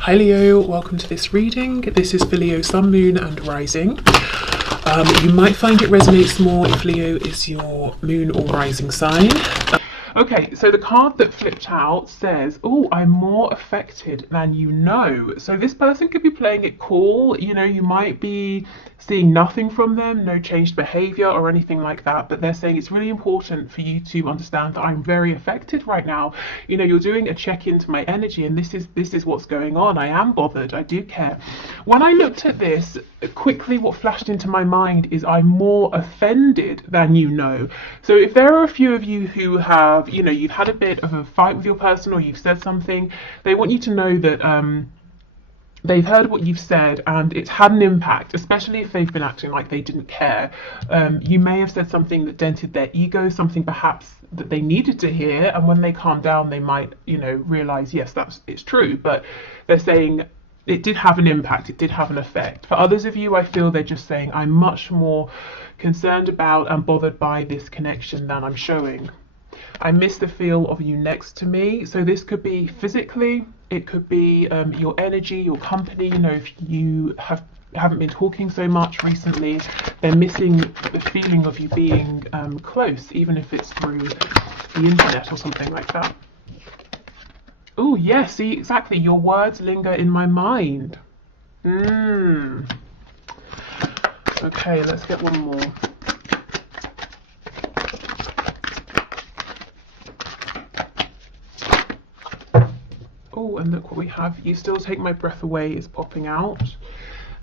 Hi Leo, welcome to this reading. This is for Leo Sun, Moon and Rising. You might find it resonates more if Leo is your moon or rising sign. Okay, so the card that flipped out says, oh, I'm more affected than you know. So this person could be playing it cool. You know, you might be seeing nothing from them, no changed behavior or anything like that, but they're saying it's really important for you to understand that I'm very affected right now. You know, you're doing a check into my energy, and this is what's going on. I am bothered. I do care. When I looked at this, quickly what flashed into my mind is I'm more offended than you know. So if there are a few of you who have, you know, you've had a bit of a fight with your person, or you've said something, they want you to know that they've heard what you've said and it's had an impact, especially if they've been acting like they didn't care. You may have said something that dented their ego, something perhaps that they needed to hear, and when they calm down they might, you know, realize, yes, it's true, but they're saying it did have an impact, it did have an effect. For others of you, I feel they're just saying, I'm much more concerned about and bothered by this connection than I'm showing. I miss the feel of you next to me. So this could be physically, it could be your energy, your company. You know, if you haven't been talking so much recently, they're missing the feeling of you being close, even if it's through the internet or something like that. Oh yes, see, exactly, your words linger in my mind. Okay, let's get one more. Oh, and look what we have. You still take my breath away is popping out.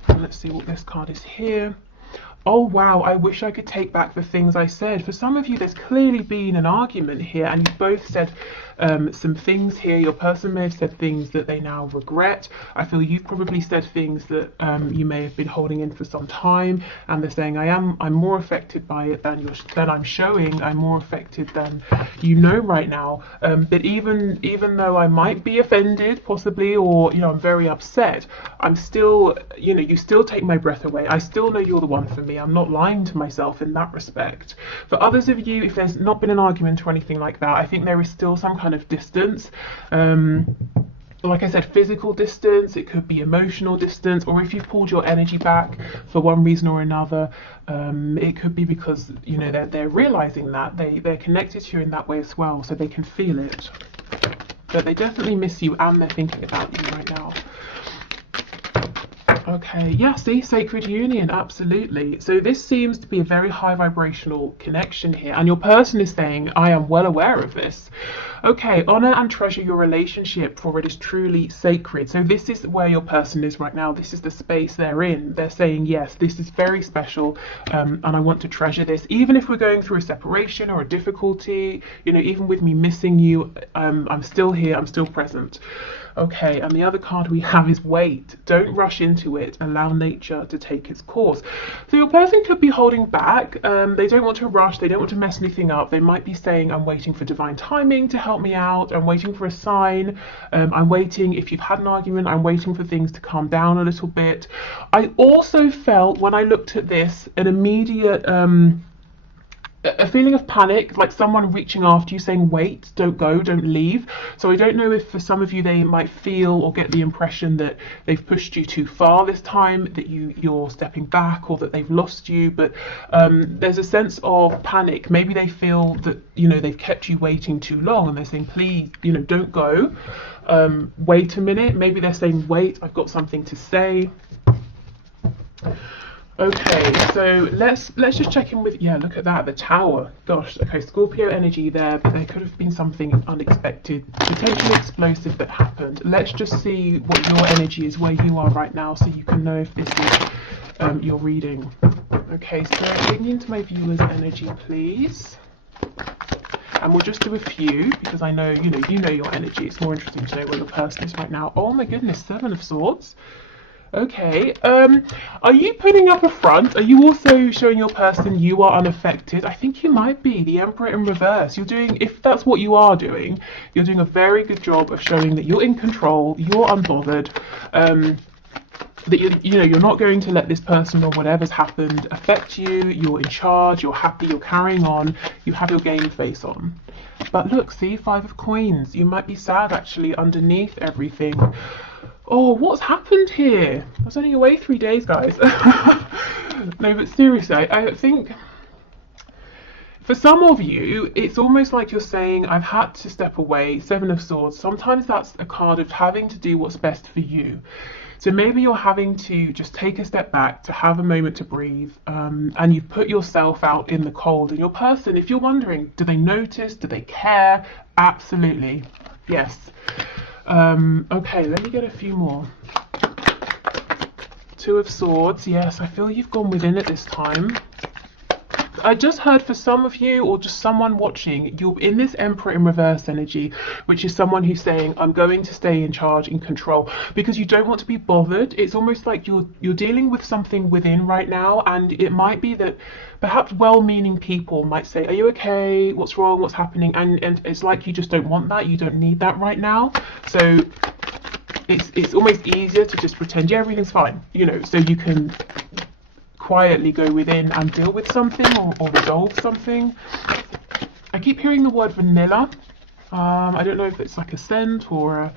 And let's see what this card is here. Oh wow, I wish I could take back the things I said. For some of you, there's clearly been an argument here, and you've both said some things here. Your person may have said things that they now regret. I feel you've probably said things that you may have been holding in for some time, and they're saying, I'm more affected by it than I'm showing. I'm more affected than you know right now. But even though I might be offended, possibly, or you know, I'm very upset, I'm still, you know, you still take my breath away. I still know you're the one for me. I'm not lying to myself in that respect. For others of you, if there's not been an argument or anything like that, I think there is still some kind of distance. Like I said, physical distance, it could be emotional distance, or if you've pulled your energy back for one reason or another, it could be because, you know, they're realizing that they're connected to you in that way as well, so they can feel it. But they definitely miss you, and they're thinking about you right now. Okay, yeah, see, sacred union, absolutely. So this seems to be a very high vibrational connection here, and your person is saying, I am well aware of this. Okay, honor and treasure your relationship, for it is truly sacred. So this is where your person is right now. This is the space they're in. They're saying, yes, this is very special, and I want to treasure this. Even if we're going through a separation or a difficulty, you know, even with me missing you, I'm still here, I'm still present. Okay, and the other card we have is wait. Don't rush into it. Allow nature to take its course. So your person could be holding back. They don't want to rush. They don't want to mess anything up. They might be saying, I'm waiting for divine timing to help me out. I'm waiting for a sign. I'm waiting, if you've had an argument, I'm waiting for things to calm down a little bit. I also felt, when I looked at this, an immediate a feeling of panic, like someone reaching after you saying, wait, don't go, don't leave. So I don't know if for some of you they might feel or get the impression that they've pushed you too far this time, that you're stepping back, or that they've lost you, but there's a sense of panic. Maybe they feel that, you know, they've kept you waiting too long, and they're saying, please, you know, don't go, wait a minute. Maybe they're saying, wait, I've got something to say. Okay, so let's just check in with, yeah, look at that, the Tower. Gosh, okay, Scorpio energy there, but there could have been something unexpected, potentially explosive that happened. Let's just see what your energy is, where you are right now, so you can know if this is your reading. Okay, so digging into my viewer's energy, please. And we'll just do a few, because I know, you know your energy. It's more interesting to know where the person is right now. Oh my goodness, Seven of Swords. Okay, are you putting up a front? Are you also showing your person you are unaffected? I think you might be. The Emperor in reverse. You're doing, if that's what you are doing, you're doing a very good job of showing that you're in control, you're unbothered, that you're not going to let this person or whatever's happened affect you. You're in charge, you're happy, you're carrying on, you have your game face on. But look, see, Five of Coins. You might be sad actually underneath everything. Oh, what's happened here? I was only away 3 days, guys. No, but seriously, I think for some of you, it's almost like you're saying, I've had to step away. Seven of Swords. Sometimes that's a card of having to do what's best for you. So maybe you're having to just take a step back, to have a moment to breathe, and you've put yourself out in the cold. And your person, if you're wondering, do they notice? Do they care? Absolutely. Yes. Okay, let me get a few more. Two of Swords. Yes, I feel you've gone within at this time. I just heard for some of you, or just someone watching, you're in this Emperor in reverse energy, which is someone who's saying, I'm going to stay in charge, in control, because you don't want to be bothered. It's almost like you're dealing with something within right now, and it might be that perhaps well-meaning people might say, are you okay? What's wrong? What's happening? And it's like you just don't want that. You don't need that right now. So it's almost easier to just pretend, yeah, everything's fine, you know, so you can quietly go within and deal with something, or resolve something. I keep hearing the word vanilla. I don't know if it's like a scent, or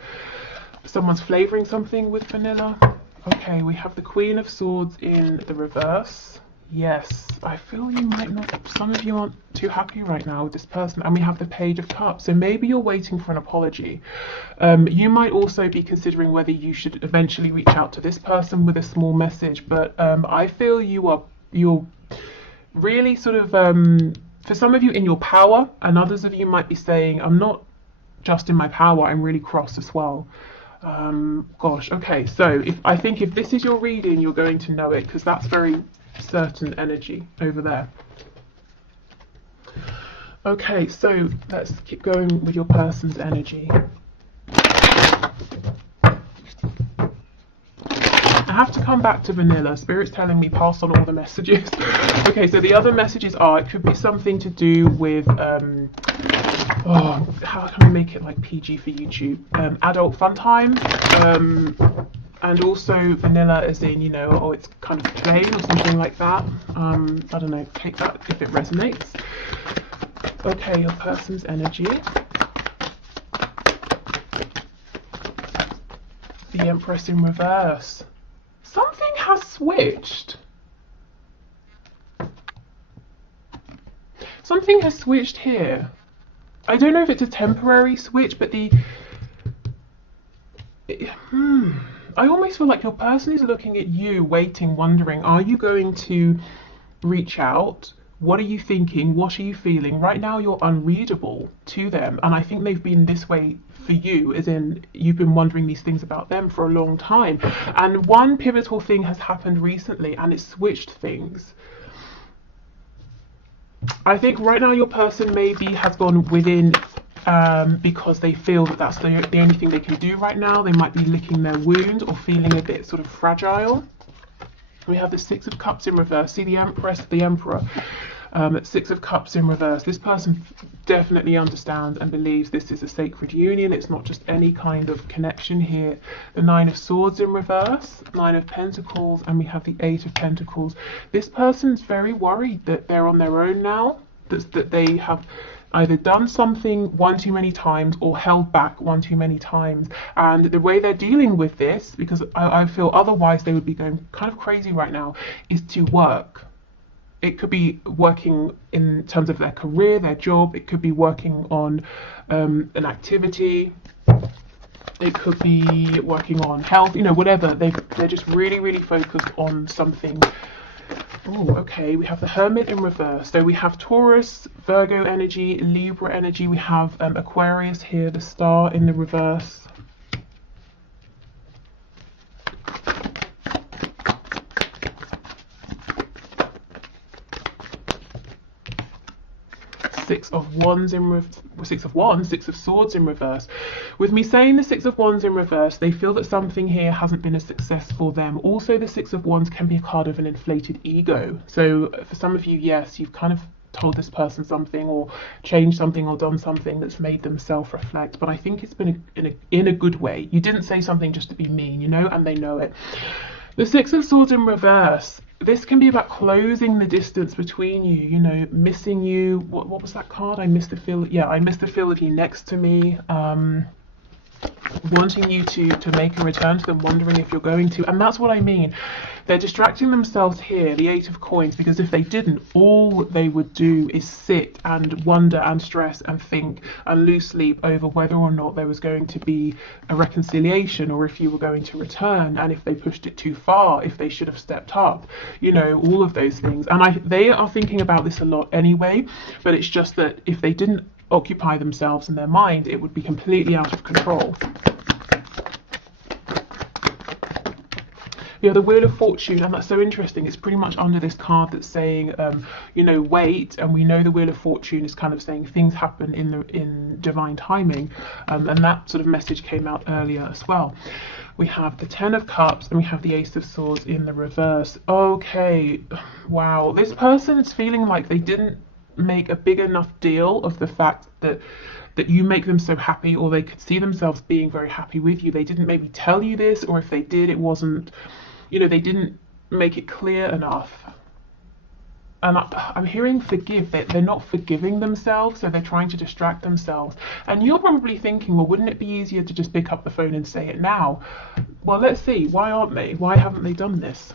someone's flavoring something with vanilla. Okay, we have the Queen of Swords in the reverse. Yes, I feel you might not, some of you aren't too happy right now with this person. And we have the Page of Cups, so maybe you're waiting for an apology. You might also be considering whether you should eventually reach out to this person with a small message, but I feel you're really sort of, for some of you, in your power, and others of you might be saying, I'm not just in my power, I'm really cross as well. Gosh, okay, so I think if this is your reading, you're going to know it, because that's very certain energy over there. Okay, so let's keep going with your person's energy. I have to come back to vanilla. Spirit's telling me pass on all the messages. Okay, so the other messages are, it could be something to do with how can we make it like PG for YouTube? Adult fun time. And also vanilla as in, you know, oh, it's kind of plain or something like that. I don't know, take that if it resonates. Okay, your person's energy. The Empress in reverse. Something has switched. Something has switched here. I don't know if it's a temporary switch, but I almost feel like your person is looking at you, waiting, wondering, are you going to reach out? What are you thinking? What are you feeling? Right now you're unreadable to them, and I think they've been this way for you, as in you've been wondering these things about them for a long time. And one pivotal thing has happened recently, and it's switched things. I think right now your person maybe has gone within because they feel that that's the only thing they can do right now. They might be licking their wound or feeling a bit sort of fragile. We have the Six of Cups in reverse. See the Empress, the Emperor. Six of Cups in reverse. This person definitely understands and believes this is a sacred union. It's not just any kind of connection here. The Nine of Swords in reverse, Nine of Pentacles, and we have the Eight of Pentacles. This person's very worried that they're on their own now, that they have either done something one too many times or held back one too many times. And the way they're dealing with this, because I feel otherwise they would be going kind of crazy right now, is to work. It could be working in terms of their career, their job. It could be working on an activity. It could be working on health, you know, whatever. They're just really, really focused on something. Oh, okay, we have the Hermit in reverse. So we have Taurus, Virgo energy, Libra energy. We have Aquarius here, the Star in the reverse. Six of Swords in reverse. With me saying the Six of Wands in reverse, they feel that something here hasn't been a success for them. Also, the Six of Wands can be a card of an inflated ego. So for some of you, yes, you've kind of told this person something or changed something or done something that's made them self-reflect, but I think it's been in a good way. You didn't say something just to be mean, you know, and they know it. The Six of Swords in reverse. This can be about closing the distance between you, you know, missing you. What was that card? I miss the feel. Yeah, I miss the feel of you next to me. wanting you to make a return to them, wondering if you're going to. And that's what I mean. They're distracting themselves here, the 8 of coins, because if they didn't, all they would do is sit and wonder and stress and think and lose sleep over whether or not there was going to be a reconciliation, or if you were going to return, and if they pushed it too far, if they should have stepped up, you know, all of those things. And they are thinking about this a lot anyway, but it's just that if they didn't occupy themselves in their mind, it would be completely out of control. Yeah, the Wheel of Fortune, and that's so interesting. It's pretty much under this card that's saying, you know, wait. And we know the Wheel of Fortune is kind of saying things happen in divine timing, and that sort of message came out earlier as well. We have the 10 of Cups and we have the Ace of Swords in the reverse. Okay, wow. This person is feeling like they didn't make a big enough deal of the fact that you make them so happy, or they could see themselves being very happy with you. They didn't maybe tell you this, or if they did, it wasn't, you know, they didn't make it clear enough. And I'm hearing forgive. They're not forgiving themselves, so they're trying to distract themselves. And you're probably thinking, well, wouldn't it be easier to just pick up the phone and say it now? Well, let's see. Why aren't they? Why haven't they done this?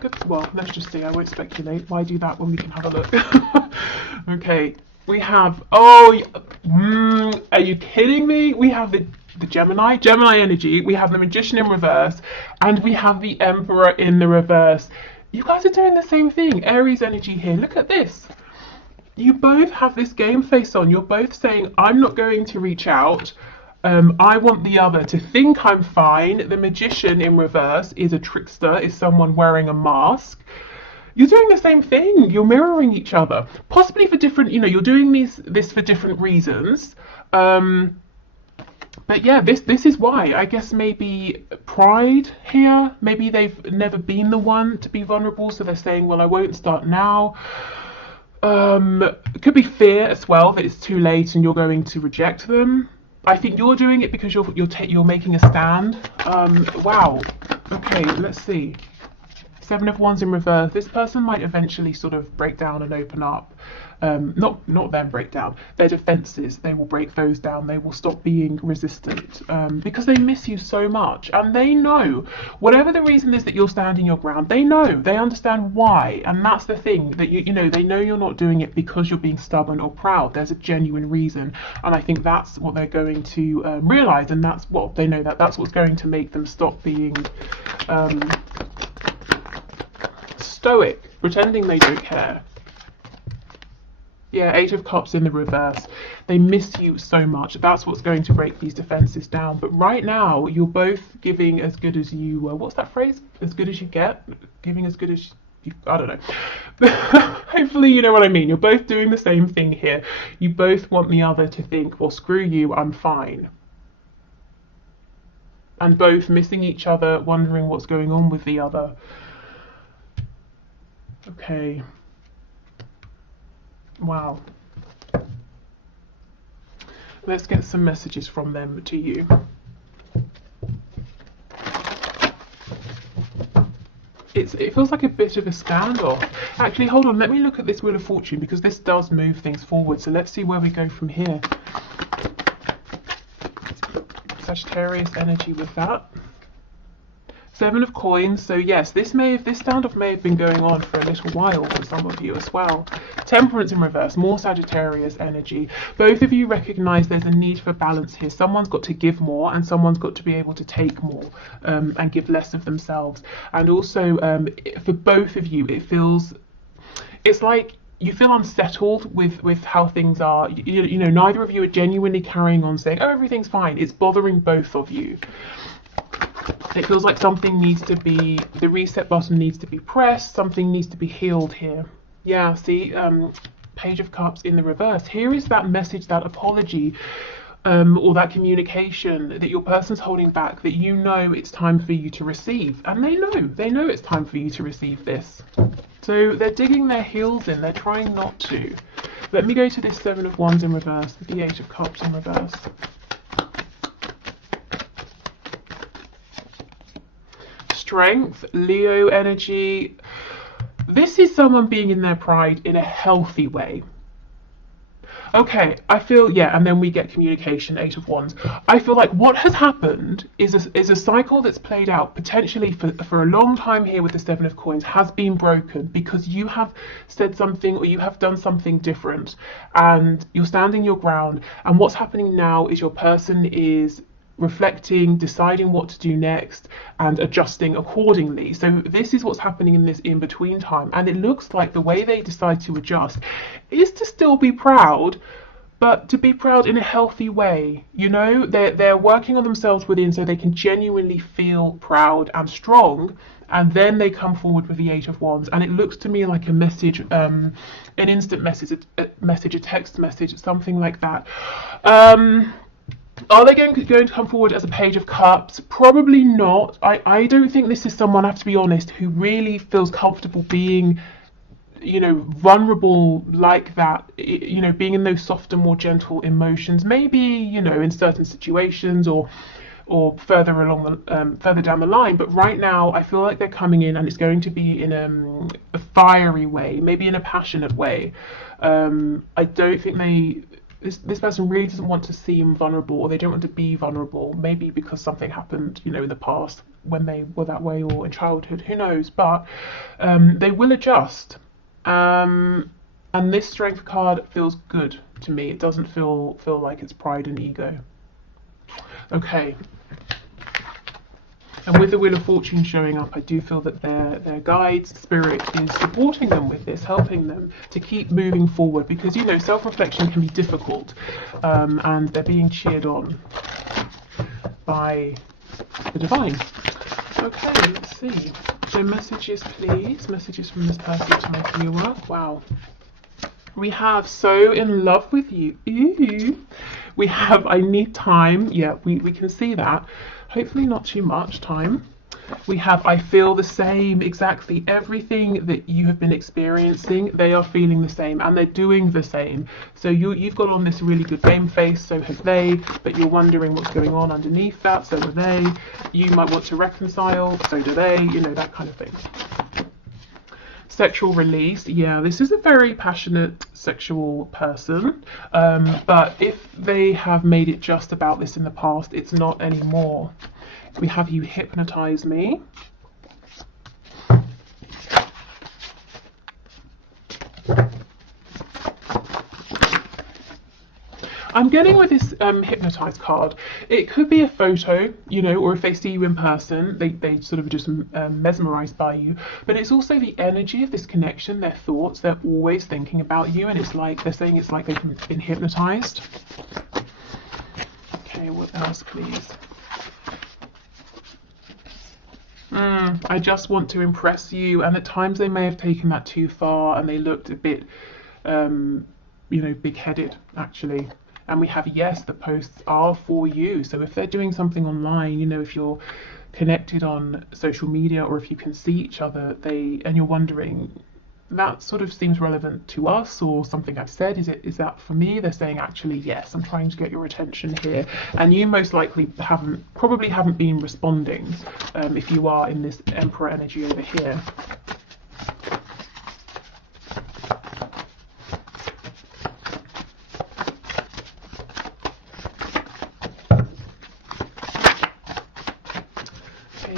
Good. Well, let's just see. I won't speculate. Why do that when we can have a look? Okay. We have, are you kidding me? We have the Gemini energy, we have the Magician in reverse, and we have the Emperor in the reverse. You guys are doing the same thing. Aries energy here. Look at this. You both have this game face on. You're both saying, I'm not going to reach out. I want the other to think I'm fine. The Magician in reverse is a trickster, is someone wearing a mask. You're doing the same thing. You're mirroring each other, possibly for different, you know, you're doing this for different reasons. But yeah, this is why. I guess maybe pride here. Maybe they've never been the one to be vulnerable, so they're saying, well, I won't start now. It could be fear as well, that it's too late and you're going to reject them. I think you're doing it because you're making a stand. Wow. Okay, let's see. 7 of Wands in reverse. This person might eventually sort of break down and open up. Not them break down. Their defenses, they will break those down. They will stop being resistant because they miss you so much. And they know, whatever the reason is that you're standing your ground, they know, they understand why. And that's the thing, that you know, they know you're not doing it because you're being stubborn or proud. There's a genuine reason. And I think that's what they're going to realize. And that's what they know, that's what's going to make them stop being stoic, pretending they don't care. Yeah, 8 of Cups in the reverse. They miss you so much. That's what's going to break these defenses down. But right now, you're both giving as good as you... what's that phrase? As good as you get? Giving as good as you... I don't know. Hopefully you know what I mean. You're both doing the same thing here. You both want the other to think, well, screw you, I'm fine. And both missing each other, wondering what's going on with the other. Okay. Wow. Let's get some messages from them to you. It feels like a bit of a standoff. Actually, hold on. Let me look at this Wheel of Fortune, because this does move things forward. So let's see where we go from here. Sagittarius energy with that. 7 of Coins. So yes, this standoff may have been going on for a little while for some of you as well. Temperance in reverse, more Sagittarius energy. Both of you recognize there's a need for balance here. Someone's got to give more and someone's got to be able to take more and give less of themselves. And also for both of you, it's like you feel unsettled with how things are. You know, neither of you are genuinely carrying on saying, oh, everything's fine. It's bothering both of you. It feels like something needs to be, the reset button needs to be pressed, something needs to be healed here. Yeah, see, Page of Cups in the reverse. Here is that message, that apology, or that communication that your person's holding back, that you know it's time for you to receive. And they know it's time for you to receive this. So they're digging their heels in, they're trying not to. Let me go to this 7 of Wands in reverse, the 8 of Cups in reverse. Strength, Leo energy. This is someone being in their pride in a healthy way. Okay, I feel, yeah, and then we get communication, Eight of Wands. I feel like what has happened is a cycle that's played out potentially for a long time here with the Seven of Coins has been broken because you have said something or you have done something different and you're standing your ground. And what's happening now is your person is reflecting, deciding what to do next, and adjusting accordingly. So this is what's happening in this in between time, and it looks like the way they decide to adjust is to still be proud, but to be proud in a healthy way. You know, they're working on themselves within so they can genuinely feel proud and strong, and then they come forward with the Eight of Wands, and it looks to me like a message, an instant message, a text message, something like that. Are they going to come forward as a Page of Cups? Probably not. I don't think this is someone, I have to be honest, who really feels comfortable being, you know, vulnerable like that, you know, being in those softer, more gentle emotions, maybe, you know, in certain situations or further along the further down the line. But right now I feel like they're coming in and it's going to be in a fiery way, maybe in a passionate way. I don't think this person really doesn't want to seem vulnerable, or they don't want to be vulnerable, maybe because something happened, you know, in the past when they were that way, or in childhood, who knows. But they will adjust, and this Strength card feels good to me. It doesn't feel like it's pride and ego. Okay. And with the Wheel of Fortune showing up, I do feel that their guides, spirit, is supporting them with this, helping them to keep moving forward, because, you know, self-reflection can be difficult, and they're being cheered on by the divine. Okay, let's see. So messages, please. Messages from this person to my viewer. Wow. We have So in Love with You. Ooh. We have I Need Time. Yeah, we can see that. Hopefully not too much time. We have I Feel the Same. Exactly everything that you have been experiencing, they are feeling the same and they're doing the same. So you've got on this really good game face, so have they, but you're wondering what's going on underneath that, so are they. You might want to reconcile, so do they, you know, that kind of thing. Sexual release, yeah, this is a very passionate sexual person, but if they have made it just about this in the past, it's not anymore. We have You Hypnotize Me. I'm getting with this hypnotized card, it could be a photo, you know, or if they see you in person, they sort of just mesmerized by you. But it's also the energy of this connection, their thoughts, they're always thinking about you, and it's like they're saying it's like they've been hypnotized. Okay, what else, please? I just want to impress you, and at times they may have taken that too far, and they looked a bit, you know, big-headed, actually. And we have Yes, the posts are for you. So if they're doing something online, you know, if you're connected on social media, or if you can see each other, and you're wondering, that sort of seems relevant to us, or something I've said, is that for me? They're saying, actually, yes, I'm trying to get your attention here. And you most likely probably haven't been responding, if you are in this Emperor energy over here.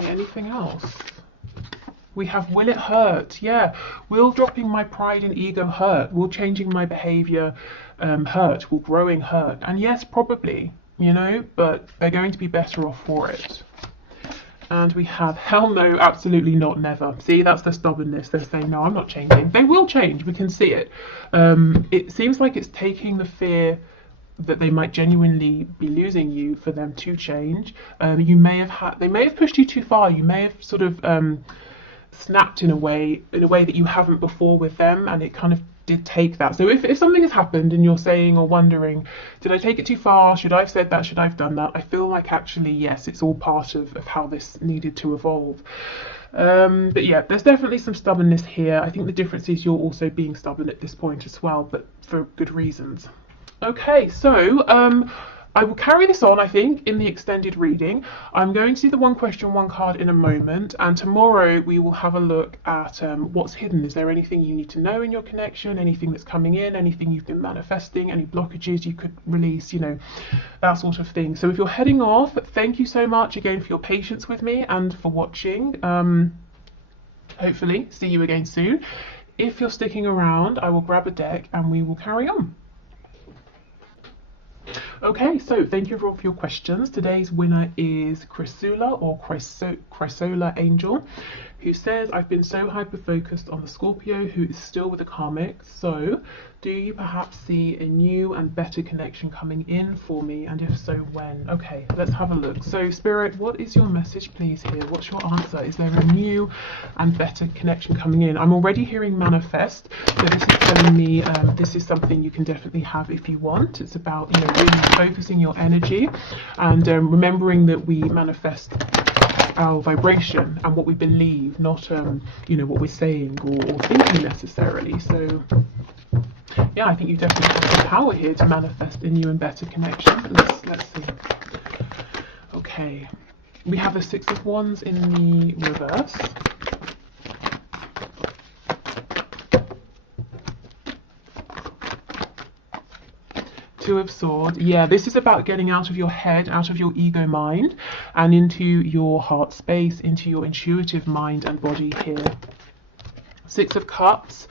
Anything else? We have Will It Hurt? Yeah. Will dropping my pride and ego hurt? Will changing my behavior hurt? Will growing hurt? And yes, probably, you know, but they're going to be better off for it. And we have Hell No, absolutely not, never. See, that's the stubbornness. They're saying, no, I'm not changing. They will change. We can see it. It seems like it's taking the fear that they might genuinely be losing you for them to change. They may have pushed you too far. You may have sort of snapped in a way that you haven't before with them, and it kind of did take that. So if something has happened and you're saying or wondering, did I take it too far? Should I have said that? Should I have done that? I feel like actually, yes, it's all part of how this needed to evolve. But yeah, there's definitely some stubbornness here. I think the difference is you're also being stubborn at this point as well, but for good reasons. Okay, so I will carry this on, I think, in the extended reading. I'm going to do the one question, one card in a moment, and tomorrow we will have a look at what's hidden. Is there anything you need to know in your connection, anything that's coming in, anything you've been manifesting, any blockages you could release, you know, that sort of thing. So if you're heading off, thank you so much again for your patience with me and for watching. Hopefully see you again soon. If you're sticking around, I will grab a deck and we will carry on. Okay, so thank you for all of your questions. Today's winner is Chrysula, or Chrysola Angel, who says, I've been so hyper-focused on the Scorpio who is still with the karmic, so do you perhaps see a new and better connection coming in for me, and if so, when? Okay, let's have a look. So Spirit, what is your message please here? What's your answer? Is there a new and better connection coming in? I'm already hearing manifest, so this is telling me this is something you can definitely have if you want. It's about, you know, really focusing your energy and remembering that we manifest our vibration and what we believe, not you know, what we're saying or thinking necessarily. So yeah, I think you definitely have the power here to manifest a new and better connection. Let's see. Okay, we have the Six of Wands in the reverse. Two of Swords. Yeah, this is about getting out of your head, out of your ego mind, and into your heart space, into your intuitive mind and body here. Six of Cups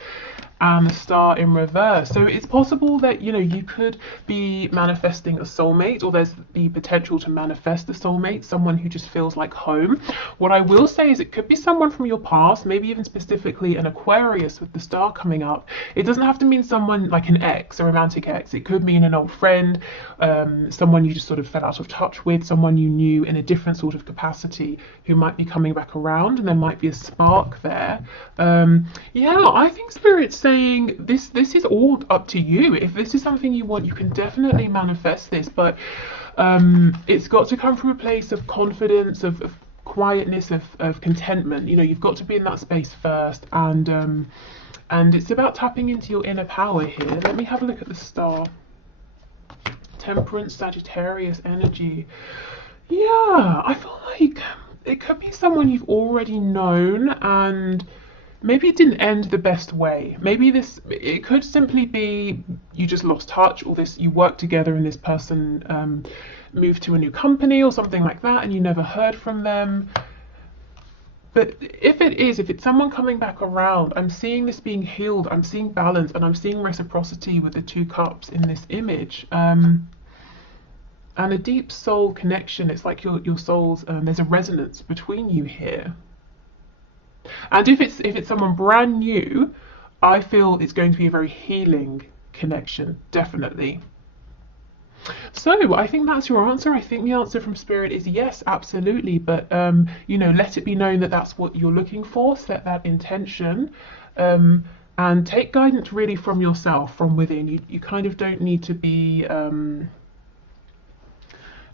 and the Star in reverse. So it's possible that, you know, you could be manifesting a soulmate, or there's the potential to manifest a soulmate, someone who just feels like home. What I will say is it could be someone from your past, maybe even specifically an Aquarius with the Star coming up. It doesn't have to mean someone like an ex, a romantic ex. It could mean an old friend, someone you just sort of fell out of touch with, someone you knew in a different sort of capacity who might be coming back around, and there might be a spark there. Yeah, I think Spirit's saying this is all up to you. If this is something you want, you can definitely manifest this, but it's got to come from a place of confidence, of quietness, of contentment. You know, you've got to be in that space first, and it's about tapping into your inner power here. Let me have a look at the Star. Temperance, Sagittarius energy. Yeah, I feel like it could be someone you've already known, and maybe it didn't end the best way. Maybe it could simply be you just lost touch, or you worked together and this person moved to a new company or something like that and you never heard from them. But if it's someone coming back around, I'm seeing this being healed, I'm seeing balance, and I'm seeing reciprocity with the Two Cups in this image. And a deep soul connection. It's like your souls, there's a resonance between you here. And if it's someone brand new, I feel it's going to be a very healing connection, definitely. So I think that's your answer. I think the answer from Spirit is yes, absolutely. But you know, let it be known that that's what you're looking for. Set that intention, and take guidance really from yourself, from within. You kind of don't need to be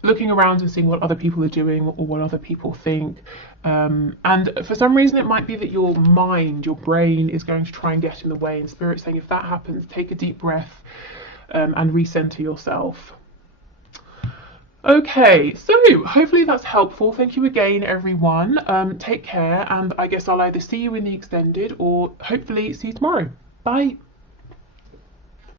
looking around and seeing what other people are doing or what other people think. And for some reason it might be that your mind, your brain is going to try and get in the way, and Spirit's saying if that happens, take a deep breath and recenter yourself. Okay, so hopefully that's helpful. Thank you again, everyone. Take care, and I guess I'll either see you in the extended or hopefully see you tomorrow. Bye.